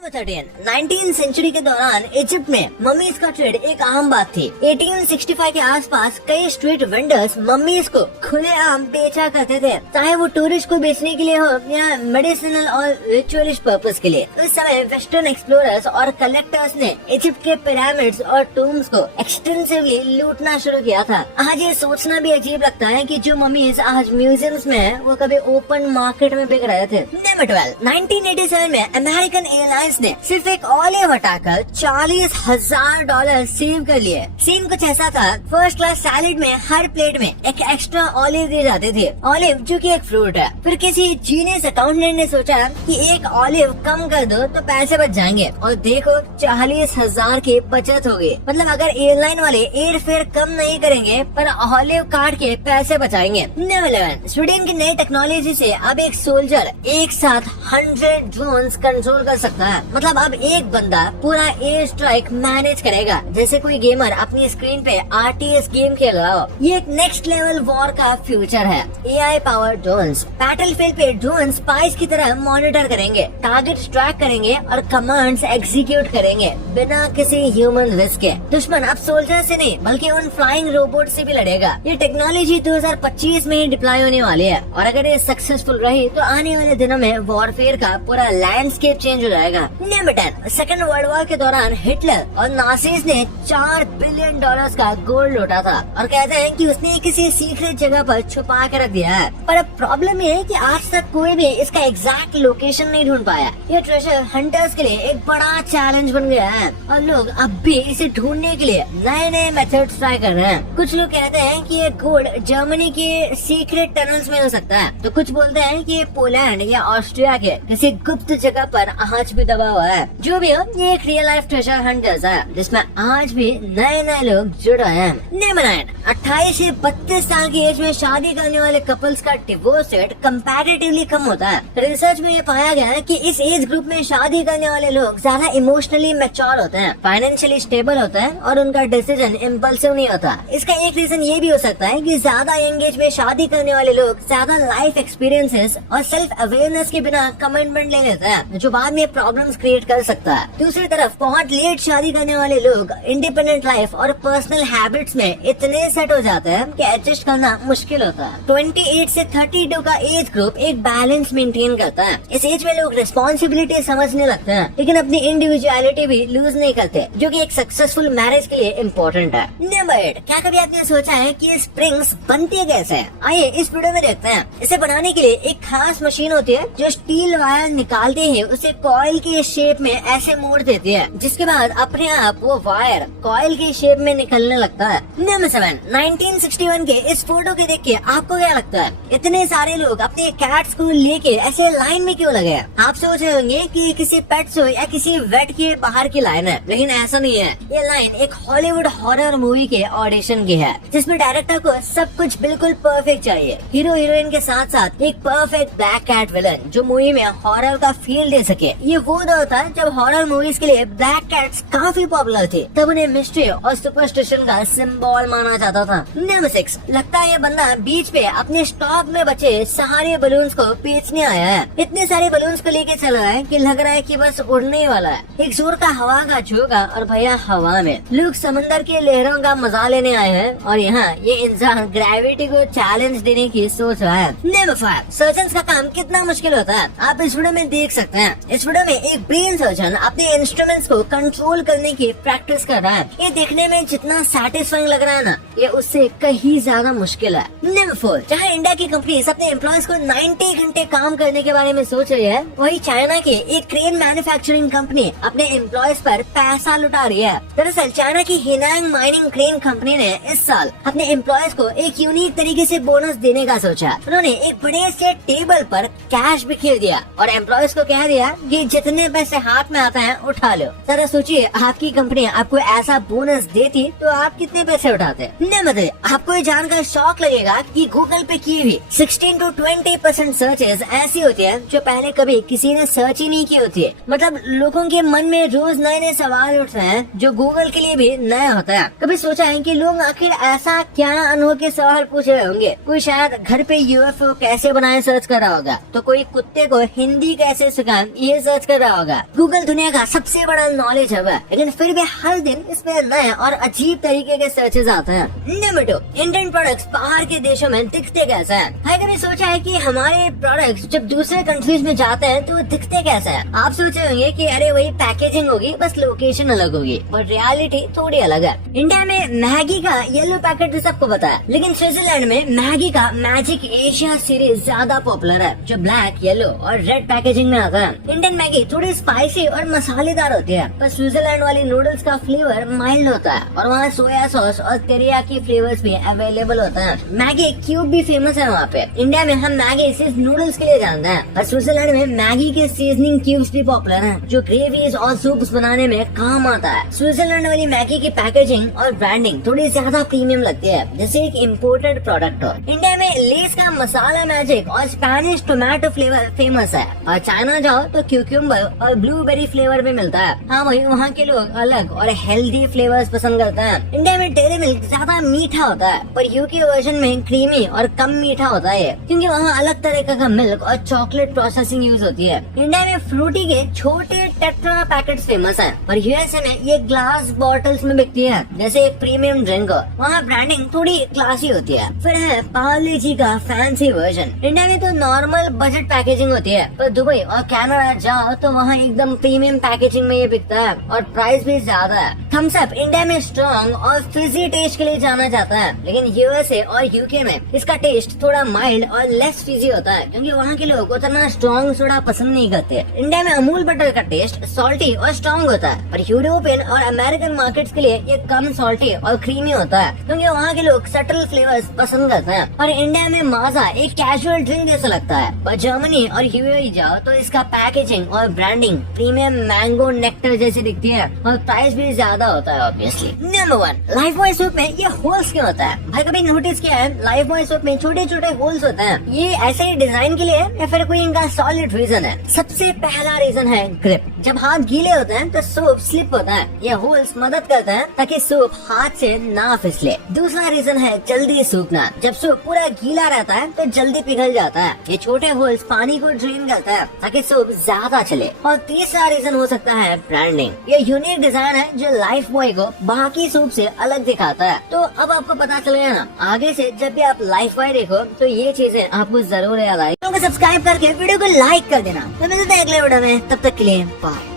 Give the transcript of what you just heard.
19th century के दौरान Egypt में मम्मीज का ट्रेड एक आम बात थी। 1865 के आसपास कई स्ट्रीट वेंडर्स मम्मीज को खुलेआम बेचा करते थे, चाहे वो टूरिस्ट को बेचने के लिए हो या मेडिसिनल और रिचुअलिस्ट पर्पस के लिए। उस समय वेस्टर्न एक्सप्लोरर्स और कलेक्टर्स ने इजिप्ट के पिरामिड्स और टूम्स को एक्सटेंसिवली लूटना शुरू किया था। आज ये सोचना भी अजीब लगता है कि जो मम्मीज आज म्यूजियम्स में है वो कभी ओपन मार्केट में बिक रहे थे। नंबर 12, 1987 में अमेरिकन एयरलाइंस ने सिर्फ एक ऑलिव हटाकर $40,000 सेव कर लिए। सीन कुछ ऐसा था, फर्स्ट क्लास सैलेड में हर प्लेट में एक एक्स्ट्रा ऑलिव दिए जाते थे। ऑलिव जो कि एक फ्रूट है। फिर किसी जीनियस अकाउंटेंट ने सोचा कि एक ऑलिव कम कर दो तो पैसे बच जाएंगे, और देखो 40,000 की बचत होगी। मतलब अगर एयरलाइन वाले एयर फेयर कम नहीं करेंगे पर ऑलिव काट के पैसे बचाएंगे। नंबर 11, स्वीडन की नई टेक्नोलॉजी से अब एक सोल्जर एक साथ 100 ड्रोन्स कंट्रोल कर सकता है। मतलब अब एक बंदा पूरा एयर स्ट्राइक मैनेज करेगा, जैसे कोई गेमर अपनी स्क्रीन पे RTS गेम खेल रहा हो। ये एक नेक्स्ट लेवल वॉर का फ्यूचर है। AI पावर ड्रोन्स बैटलफील्ड पे ड्रोन स्पाइस की तरह मॉनिटर करेंगे, टारगेट ट्रैक करेंगे और कमांड्स एग्जीक्यूट करेंगे बिना किसी ह्यूमन रिस्क के। दुश्मन अब सोल्जर से नहीं बल्कि उन फ्लाइंग रोबोट से भी लड़ेगा। ये टेक्नोलॉजी 2025 में ही डिप्लॉय होने वाली है, और अगर ये सक्सेसफुल रही तो आने वाले दिनों में वॉरफेयर का पूरा लैंडस्केप चेंज हो जाएगा। नंबर 10, सेकेंड वर्ल्ड वॉर के दौरान हिटलर और नाजीज ने $4 बिलियन का गोल्ड लूटा था, और कहते हैं कि उसने किसी सीक्रेट जगह पर छुपा कर रख दिया है। पर अब प्रॉब्लम ये है कि आज तक कोई भी इसका एग्जैक्ट लोकेशन नहीं ढूंढ पाया। ये ट्रेजर हंटर्स के लिए एक बड़ा चैलेंज बन गया है, और लोग अब भी इसे ढूंढने के लिए नए नए मेथड्स ट्राई कर रहे हैं। कुछ लोग कहते हैं कि ये गोल्ड जर्मनी के सीक्रेट टनल्स में हो सकता है, तो कुछ बोलते हैं कि ये पोलैंड या ऑस्ट्रिया के किसी गुप्त जगह पर आज भी दबा हुआ है। जो भी हो, ये एक रियल लाइफ ट्रेजर हंट जैसा है जिसमें आज भी नए नए लोग जुड़ रहे हैं। नंबर 9, 28 से 32 साल की एज में शादी करने वाले कपल्स का डिवोर्स रेट कंपैरेटिवली कम होता है। रिसर्च में ये पाया गया है कि इस एज ग्रुप में शादी करने वाले लोग ज्यादा इमोशनली मैच्योर होते हैं, फाइनेंशियली स्टेबल होते हैं, और उनका डिसीजन इम्पल्सिव नहीं होता। इसका एक रीजन ये भी हो सकता है कि ज्यादा यंग एज में शादी करने वाले लोग ज्यादा लाइफ एक्सपीरियंसेस और सेल्फ अवेयरनेस के बिना कमिटमेंट ले लेते हैं, जो बाद में प्रॉब्लम्स क्रिएट कर सकता है। दूसरी तरफ बहुत लेट शादी करने वाले लोग इंडिपेंडेंट लाइफ और पर्सनल हैबिट्स में इतने सेट हो जाते हैं कि एडजस्ट करना मुश्किल होता है। 28 से 32 का एज ग्रुप एक बैलेंस मेंटेन करता है। इस एज में लोग रिस्पॉन्सिबिलिटी समझने लगते हैं, लेकिन अपनी इंडिविजुअलिटी भी लूज नहीं करते, जो कि एक सक्सेसफुल मैरिज के लिए इम्पोर्टेंट है। नंबर 8, क्या कभी आपने सोचा है कि ये स्प्रिंग्स बनती कैसे? आइए इस वीडियो में देखते हैं। इसे बनाने के लिए एक खास मशीन होती है जो स्टील वायर निकालते ही उसे कॉइल के शेप में ऐसे मोड़ देती है, जिसके बाद अपने आप वो वायर कॉइल के शेप में निकलने लगता है। नंबर 7, 1961 के इस फोटो के देख के आपको क्या लगता है? इतने सारे लोग अपने कैट्स को लेके ऐसे लाइन में क्यों लगे? आप सोच रहे होंगे कि किसी पेट शो या किसी वेट के बाहर की लाइन है, लेकिन ऐसा नहीं है। ये लाइन एक हॉलीवुड हॉरर मूवी के ऑडिशन की है, जिसमें डायरेक्टर को सब कुछ बिल्कुल परफेक्ट चाहिए। हीरो हीरोइन के साथ साथ एक परफेक्ट ब्लैक कैट विलन जो मूवी में हॉरर का फील दे सके। ये वो दौर था जब हॉरर मूवीज के लिए ब्लैक कैट्स काफी पॉपुलर थे, तब उन्हें मिस्ट्री और सुपरस्टिशन का सिंबल माना जाता था। नंबर 6, लगता है ये बंदा बीच पे अपने स्टॉक में बचे सारे बलून्स को बेचने आया है। इतने सारे बलून्स को लेके चल रहा है कि लग रहा है कि बस उड़ने ही वाला है। एक जोर का हवा का झोंका और भैया हवा में। लोग समंदर के लहरों का मजा लेने आए हैं, और यहाँ ये इंसान ग्रेविटी को चैलेंज देने की सोच रहा है। नंबर 5, सर्जन का काम कितना मुश्किल होता है आप इस वीडियो में देख सकते हैं। इस वीडियो में एक ब्रेन सर्जन अपने इंस्ट्रूमेंट्स को कंट्रोल करने की प्रैक्टिस कर रहा है। ये देखने में जितना सैटिस्फाइंग लग रहा है ना, ये उससे कहीं ज्यादा मुश्किल है। नंबर 4, जहाँ इंडिया की कंपनी अपने एम्प्लॉयज को 90 घंटे काम करने के बारे में सोच रही है, वही चाइना की एक क्रेन मैन्युफैक्चरिंग कंपनी अपने एम्प्लॉयज पर पैसा लुटा रही है। दरअसल चाइना की हिनांग माइनिंग क्रेन कंपनी ने इस साल अपने एम्प्लॉयज को एक यूनिक तरीके से बोनस देने का सोचा। उन्होंने एक बड़े से टेबल पर कैश बिखेर दिया और एम्प्लॉयज को कह दिया कि जितने पैसे हाथ में आते हैं उठा लो। जरा सोचिए, आपकी कंपनी आपको ऐसा बोनस देती तो आप कितने पैसे उठाते? नंबर 3, आपको ये जानकर शौक लगेगा कि गूगल पे की हुई 16 to 20% सर्चेस ऐसी होती है जो पहले कभी किसी ने सर्च ही नहीं की होती है। मतलब लोगों के मन में रोज नए नए सवाल उठते हैं जो गूगल के लिए भी नया होता है। कभी सोचा है कि लोग आखिर ऐसा क्या अनोखे सवाल पूछ रहे होंगे? कोई शायद घर पे UFO कैसे बनाए सर्च कर रहा होगा, तो कोई कुत्ते को हिंदी कैसे सिखाएं ये सर्च कर रहा रहा होगा गूगल दुनिया का सबसे बड़ा नॉलेज हब है, लेकिन फिर भी हर दिन इसमें नए और अजीब तरीके के सर्चेज आते हैं। नंबर 2, इंडियन प्रोडक्ट्स बाहर के देशों में दिखते कैसे हैं? है कभी सोचा है कि हमारे प्रोडक्ट्स जब दूसरे कंट्रीज में जाते हैं तो दिखते कैसे हैं? आप सोचे होंगे कि अरे वही पैकेजिंग होगी, बस लोकेशन अलग होगी, पर रियलिटी थोड़ी अलग है। इंडिया में मैगी का येलो पैकेट भी सबको पता है, लेकिन स्विट्जरलैंड में मैगी का मैजिक एशिया सीरीज ज्यादा पॉपुलर है, जो ब्लैक, येलो और रेड पैकेजिंग में आता है। इंडियन मैगी थोड़ी स्पाइसी और मसालेदार होती है, पर स्विट्जरलैंड वाली नूडल्स का फ्लेवर माइल्ड होता है और वहाँ सोया सॉस और तेरियाकी फ्लेवर्स भी अवेलेबल होता है। मैगी क्यूब भी फेमस है वहाँ पे। इंडिया में हम मैगी सिर्फ नूडल्स के लिए जानते हैं, पर स्विट्जरलैंड में मैगी के सीजनिंग क्यूब्स भी पॉपुलर हैं, जो ग्रेवीज और सूप्स बनाने में काम आता है। स्विट्जरलैंड वाली मैगी की पैकेजिंग और ब्रांडिंग थोड़ी ज्यादा प्रीमियम लगती है, जैसे एक इम्पोर्टेड प्रोडक्ट हो। इंडिया में लेस का मसाला मैजिक और स्पेनिश टोमेटो फ्लेवर फेमस है, और चाइना जाओ तो क्यूक्यूम्बर और ब्लूबेरी फ्लेवर भी मिलता है। हाँ वही वहाँ के लोग अलग और हेल्दी फ्लेवर्स पसंद करते हैं। इंडिया में डेयरी मिल्क ज्यादा मीठा होता है, पर यूके वर्जन में क्रीमी और कम मीठा होता है, क्योंकि वहाँ अलग तरह का मिल्क और चॉकलेट प्रोसेसिंग यूज होती है। इंडिया में फ्रूटी के छोटे टेट्रा पैकेट्स फेमस हैं, पर यूएसए में ये ग्लास बॉटल्स में बिकती है, जैसे एक प्रीमियम ड्रिंक। वहाँ ब्रांडिंग थोड़ी क्लासी होती है। फिर है पार्ले जी का फैंसी वर्जन। इंडिया में तो नॉर्मल बजट पैकेजिंग होती है, पर दुबई और कनाडा जाओ तो वहाँ एकदम प्रीमियम पैकेजिंग में ये बिकता है और प्राइस भी ज्यादा है। थम्स अप इंडिया में स्ट्रॉन्ग और फिजी टेस्ट के लिए जाना जाता है, लेकिन यूएसए और यूके में इसका टेस्ट थोड़ा माइल्ड और लेस फिजी होता है, क्योंकि वहाँ के लोग उतना स्ट्रॉन्ग सोडा पसंद नहीं करते। इंडिया में अमूल बटर का टेस्ट सॉल्टी और स्ट्रॉन्ग होता है, पर यूरोपियन और अमेरिकन मार्केट्स के लिए ये कम सॉल्टी और क्रीमी होता है, क्योंकि वहाँ के लोग सटल फ्लेवर्स पसंद करते हैं। और इंडिया में माजा एक कैजुअल ड्रिंक जैसा लगता है, पर जर्मनी और यूएई जाओ तो इसका पैकेजिंग और ब्रांडिंग प्रीमियम मैंगो नेक्टर जैसी दिखती है, और प्राइस भी ज्यादा होता है ऑब्वियसली। नंबर 1, लाइफबॉय सोप में ये होल्स क्यों होता है? भाई कभी नोटिस किया है लाइफबॉय सोप में छोटे छोटे होल्स होते हैं? ये ऐसे ही डिजाइन के लिए या फिर कोई इनका सॉलिड रीजन है? सबसे पहला रीजन है ग्रिप। जब हाथ गीले होते हैं तो सोप स्लिप होता है। ये होल्स मदद करते हैं ताकि सोप हाथ से ना फिसले। दूसरा रीजन है जल्दी सूखना। जब सोप पूरा गीला रहता है तो जल्दी पिघल जाता है। ये छोटे होल्स पानी को ड्रेन करता है ताकि सोप ज्यादा चले। और तीसरा रीजन हो सकता है ब्रांडिंग। ये यूनिक डिजाइन है जो लाइफबॉय को बाकी सोप से अलग दिखाता है। तो अब आपको पता चल गया ना, आगे से जब भी आप लाइफबॉय देखो तो ये चीजें आपको जरूर याद आएगी। सब्सक्राइब करके वीडियो को लाइक कर देना। तो मिलते हैं अगले वीडियो में, तब तक के लिए बाय।